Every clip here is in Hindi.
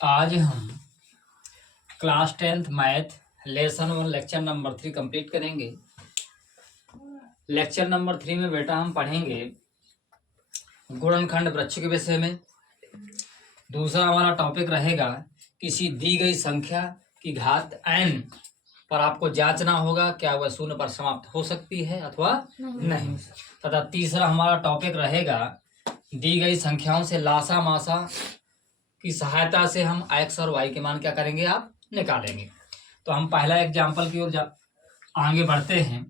आज हम class 10th math lesson 1 lecture number 3 complete करेंगे। लेक्चर नंबर 3 में बेटा हम पढ़ेंगे गुणनखंड वृक्ष के विषय में। दूसरा हमारा टॉपिक रहेगा किसी दी गई संख्या की घात n पर आपको जांचना होगा क्या वह शून्य पर समाप्त हो सकती है अथवा नहीं। तथा तीसरा हमारा टॉपिक रहेगा दी गई संख्याओं से लासा मासा की सहायता से हम x और y के मान क्या करेंगे आप निकालेंगे। तो हम पहला एग्जाम्पल की ओर आगे बढ़ते हैं।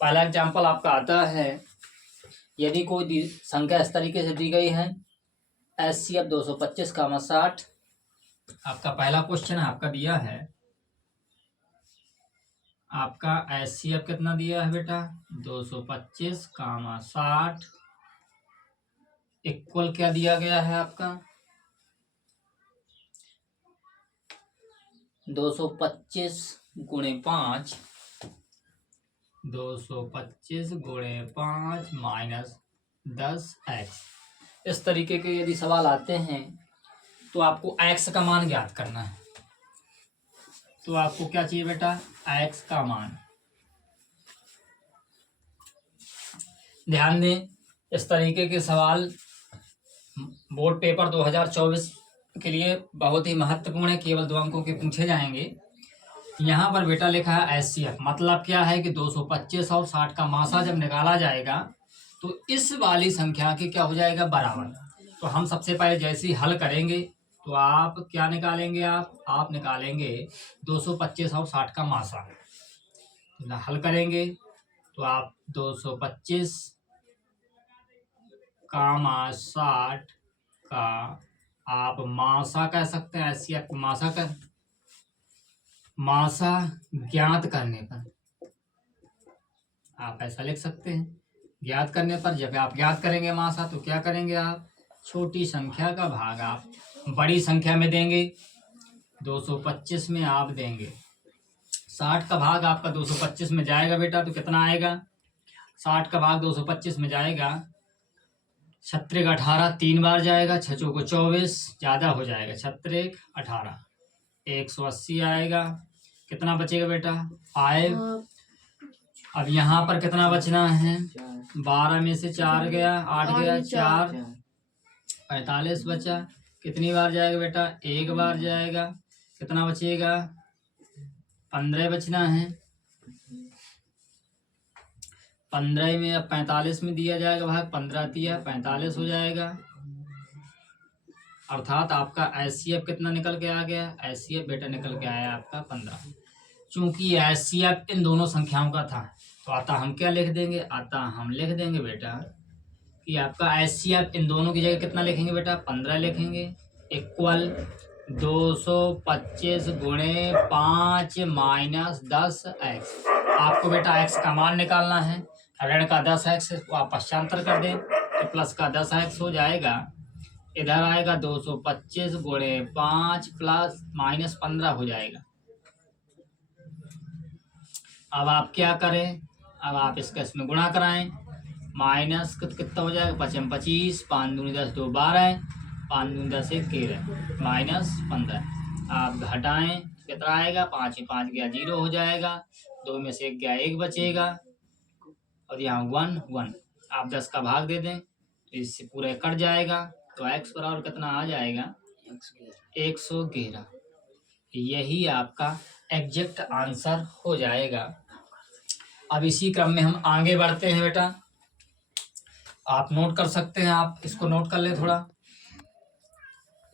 पहला एग्जाम्पल आपका आता है, यदि कोई संख्या इस तरीके से दी गई है HCF 225, आपका पहला क्वेश्चन आपका दिया है, आपका HCF कितना दिया है बेटा 225, 60 इक्वल क्या दिया गया है आपका 225 गुणे 5, 225 गुणे 5 माइनस 10x। इस तरीके के यदि सवाल आते हैं तो आपको x का मान ज्ञात करना है। तो आपको क्या चाहिए बेटा x का मान। ध्यान दें, इस तरीके के सवाल बोर्ड पेपर 2024 के लिए बहुत ही महत्वपूर्ण है। केवल 2 अंकों के पूछे जाएंगे। यहाँ पर बेटा लिखा है HCF, मतलब क्या है कि 225 और 60 का मासा जब निकाला जाएगा तो इस वाली संख्या के क्या हो जाएगा बराबर। तो हम सबसे पहले जैसे ही हल करेंगे तो आप क्या निकालेंगे, आप निकालेंगे 225 और 60 का मासा। हल करेंगे तो आप 225 का 60 का आप मासा कह सकते हैं। HCF मासा का मासा ज्ञात करने पर आप ऐसा लिख सकते हैं। ज्ञात करने पर जब आप ज्ञात करेंगे मासा तो क्या करेंगे, आप छोटी संख्या का भाग आप बड़ी संख्या में देंगे। 225 में आप देंगे 60 का भाग आपका 225 में जाएगा बेटा तो कितना आएगा, 60 का भाग 225 में जाएगा 6 18 3 बार जाएगा, 6 चौको 24 ज्यादा हो जाएगा, 6 18 180 आएगा। कितना बचेगा बेटा 5। अब यहाँ पर कितना बचना है, 12 में से 4 गया, 8 गया, 4 45 बचा। कितनी बार जाएगा बेटा 1 बार जाएगा। कितना बचेगा 15 बचना है। 15 में अब 45 में दिया जाएगा भाग, 15 दिया 45 हो जाएगा। अर्थात आपका HCF कितना निकल के आ गया, HCF बेटा निकल के आया आपका 15। चूंकि HCF इन दोनों संख्याओं का था तो आता हम क्या लिख देंगे, आता हम लिख देंगे बेटा कि आपका HCF इन दोनों की जगह कितना लिखेंगे बेटा 15 लिखेंगे। इक्वल 225 गुणे 5 माइनस 10x। आपको बेटा x का मान निकालना है। ऋण का 10x को आप पश्चांतर कर दें तो प्लस का 10x हो जाएगा। इधर आएगा 225 गुणे 5 प्लस माइनस 15 हो जाएगा। अब आप क्या करें, अब आप इसका इसमें गुणा कराएं। माइनस कितना हो जाएगा 5 में 25, 5 दूनी 10 2 12, 5 दूनी 10 1 13 माइनस 15। आप घटाएं कितना आएगा, 5 में 5 गया 0 हो जाएगा, 2 में से 1 गया 1 बचेगा और यहाँ 1 1। आप 10 का भाग दे दें तो इससे पूरा कट जाएगा। तो x बराबर कितना आ जाएगा 111। यही आपका एग्जैक्ट आंसर हो जाएगा। अब इसी क्रम में हम आगे बढ़ते हैं बेटा। आप नोट कर सकते हैं, आप इसको नोट कर ले थोड़ा।